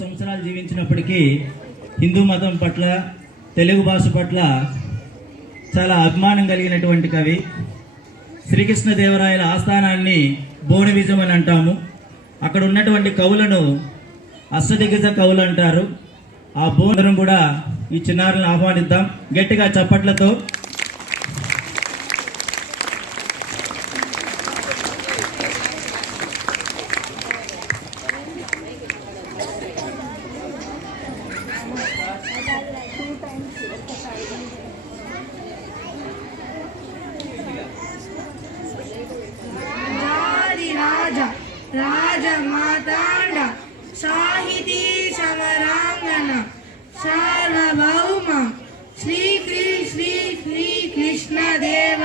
సంవత్సరాలు జీవించినప్పటికీ హిందూ మతం పట్ల, తెలుగు భాష పట్ల చాలా అభిమానం కలిగినటువంటి కవి. శ్రీకృష్ణదేవరాయల ఆస్థానాన్ని బోడివిజం అని అంటాము. అక్కడ ఉన్నటువంటి కవులను అష్టదిగ్గజ కవులు అంటారు. ఆ బోధనం కూడా ఈ చిన్నారులను ఆహ్వానిద్దాం గట్టిగా చప్పట్లతో. రాజమాతాండ సాహితీ సమరాంగణ సార్వభౌమ శ్రీ శ్రీ శ్రీ కృష్ణదేవ